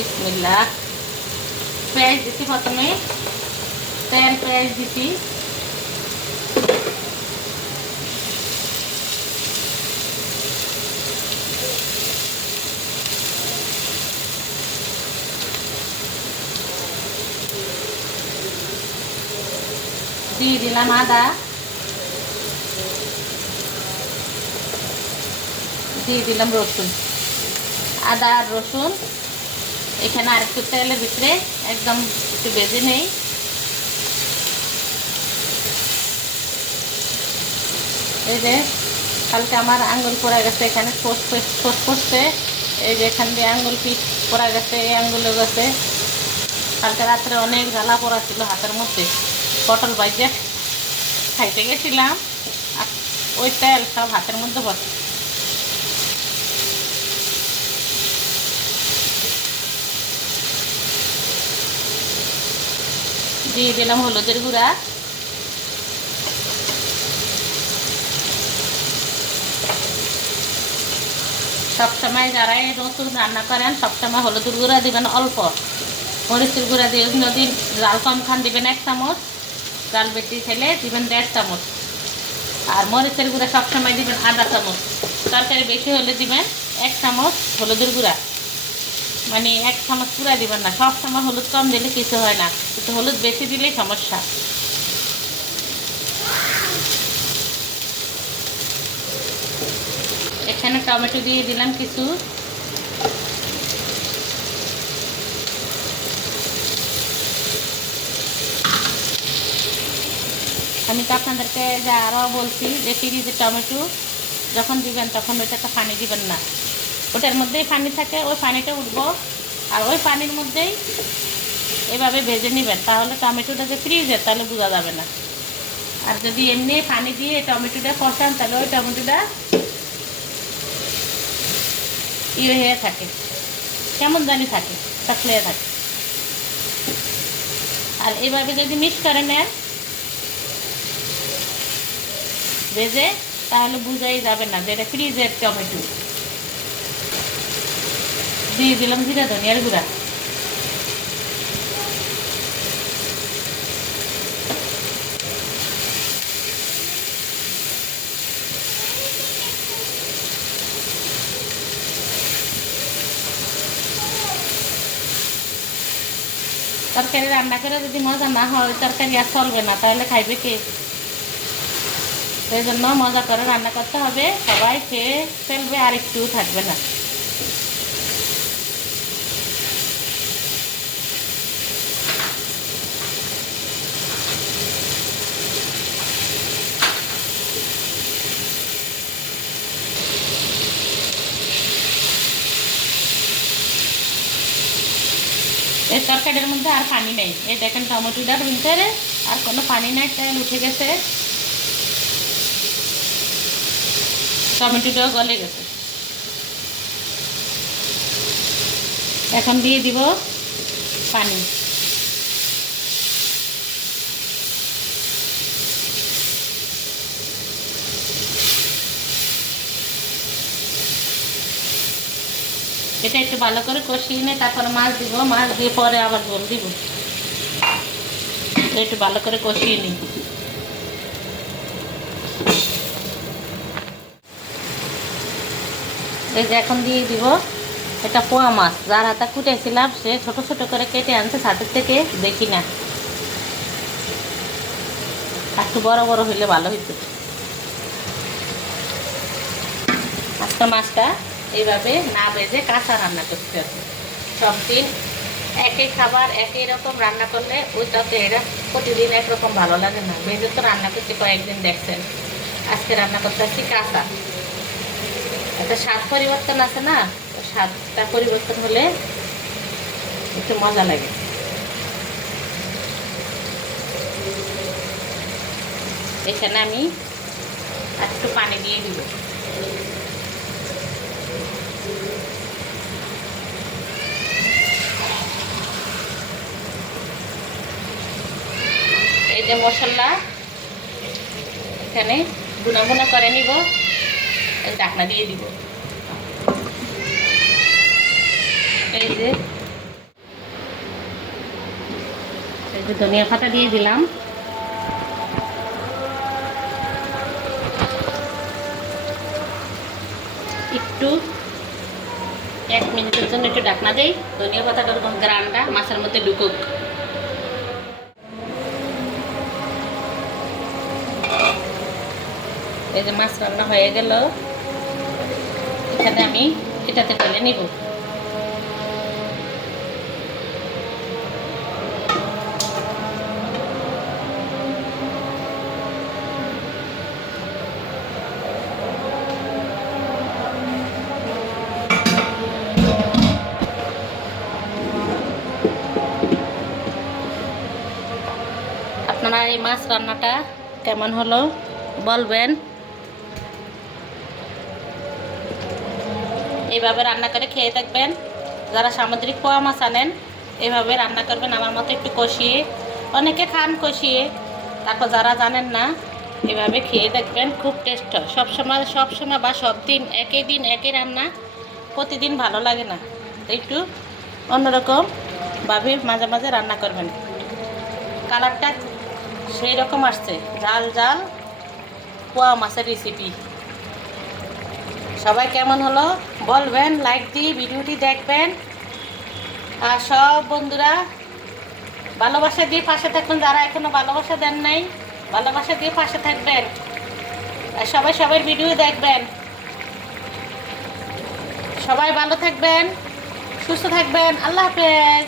বিসমিল্লাহ। পেঁয়াজ দিছি প্রথমে, তেল পেঁয়াজ দিছি। দিয়ে দিলাম আদা, দিয়ে দিলাম রসুন। আদা আর রসুন এখানে আরেকটু তেলের ভিতরে একদম একটু ভেজে নেই। এই যে কালকে আমার আঙ্গুল পড়ে গেছে, এখানে ফোস পড়ছে। এই যে এখান দিয়ে আঙ্গুল পিঠ পড়া গেছে, এই আঙ্গুলে গেছে। কালকে রাত্রে অনেক জ্বালা পড়া ছিল হাতের মধ্যে। পটল ভাজে খাইতে গেছিলাম, আর ওই তেল সব হাতের মধ্যে বসে। দিয়ে দিলাম হলুদের গুঁড়া, সবসময় যারা নতুন রান্না করেন সবসময় হলুদের গুঁড়া দিবেন অল্প, মরিচের গুঁড়া দিয়ে যদি জাল কম খান দিবেন 1 চামচ, জাল বেশি খেলে দিবেন 1.5 চামচ, আর মরিচের গুঁড়া সবসময় দিবেন আধা চামচ। তরকারি বেশি হলে দিবেন 1 চামচ হলুদের গুঁড়া, মানে 1 চামচ পুরা দিবেন না। সবসময় হলুদ কম দিলে কিছু হয় না, কিন্তু হলুদ বেশি দিলেই সমস্যা। এখানে টমেটো দিয়ে দিলাম কিছু, আমি তো আপনাদেরকে যে আরও বলছি যে ফ্রিজে টমেটো যখন দিবেন তখন ওইটাতে পানি দিবেন না, ওটার মধ্যেই পানি থাকে, ওই পানিটা উঠবো, আর ওই পানির মধ্যেই এভাবে ভেজে নেবেন, তাহলে টমেটোটা যে ফ্রিজে তাহলে বোঝা যাবে না। আর যদি এমনি পানি দিয়ে টমেটোটা কষান তাহলে ওই টমেটোটা ইয়ে হয়ে থাকে, কেমন জানি থাকে, টাকলে থাকে। আর এভাবে যদি মিক্স করে নেন ভেজে, তাহলে বুঝাই যাবে না যে এটা ফ্রিজের টমেটো। দিয়ে দিলাম জিরা ধনিয়ার গুঁড়া, তরকারি রান্না করে যদি মজা না হয় তরকারি আর চলবে না, তাহলে খাইবে কে? সেই জন্য মজা করে রান্না করতে হবে, সবাই খেয়ে ফেলবে আর একটু থাকবে না। এই তরকারির মধ্যে আর পানি নেই, এই দেখেন টমেটোটার ভিতরে আর কোনো পানি নাই, তেল উঠে গেছে, টমেটোটাও গলে গেছে। এখন দিয়ে দিব পানি, এটা একটু ভালো করে কষিয়ে নিয়ে তারপরে মাছ দিব, মাছ দিয়ে পরে আবার ঝোল দিব। একটু ভালো করে কষিয়ে নিই। এই যে এখন দিয়ে দিব এটা পোয়া মাছ, যার হাতে কুটেছিলাম সে ছোট ছোট করে কেটে আনছে ছাদের থেকে, দেখি না একটু বড় বড় হইলে ভালো হইতো। আজকে মাছটা এইভাবে না ভেজে কাঁচা রান্না করতে হবে। সব দিন একই খাবার একই রকম রান্না করলে ওইটা তো এরা প্রতিদিন একরকম ভালো লাগে না। ভেজে তো রান্না করতে কয়েকদিন দেখছেন, আজকে রান্না করতে আসছি কাঁচা। একটা স্বাদ পরিবর্তন আছে না, স্বাদটা পরিবর্তন হলে একটু মজা লাগে। এখানে আমি একটু পানি দিয়ে দিব। এই যে মশলা এখানে গুনা গুনা করে নিব, ঢাকনা দিয়ে দিব। এই যে এই যে ধনিয়া পাতা দিয়ে দিলাম। একটু 1 মিনিটের জন্য একটু ঢাকনা দেই, ধনিয়া পাতাটার গ্রানটা মাছের মধ্যে ঢুকুক। এই যে মাছ রান্না হয়ে গেল, এখানে আমি এটাতে ঢেলে নিব। আপনারা এই মাছ রান্নাটা কেমন হলো বলবেন। এইভাবে রান্না করে খেয়ে দেখবেন। যারা সামুদ্রিক পোয়া মাছ আনেন এইভাবে রান্না করবেন আমার মতো, একটু কষিয়ে। অনেকে খান কষিয়ে, তারপর যারা জানেন না এভাবে খেয়ে দেখবেন, খুব টেস্ট হয়। সবসময় বা সব দিন একই রান্না প্রতিদিন ভালো লাগে না, তো একটু অন্যরকমভাবে মাঝে মাঝে রান্না করবেন। কালারটা সেই রকম আসছে, জাল জাল পোয়া মাছের রেসিপি। সবাই কেমন হলো বলবেন, লাইক দিয়ে ভিডিওটি দেখবেন। আর সব বন্ধুরা ভালোবাসা দিয়ে পাশে থাকবেন, যারা এখনো ভালোবাসা দেন নাই ভালোবাসা দিয়ে পাশে থাকবেন। আর সবাই ভিডিও দেখবেন। সবাই ভালো থাকবেন, সুস্থ থাকবেন। আল্লাহ হাফেজ।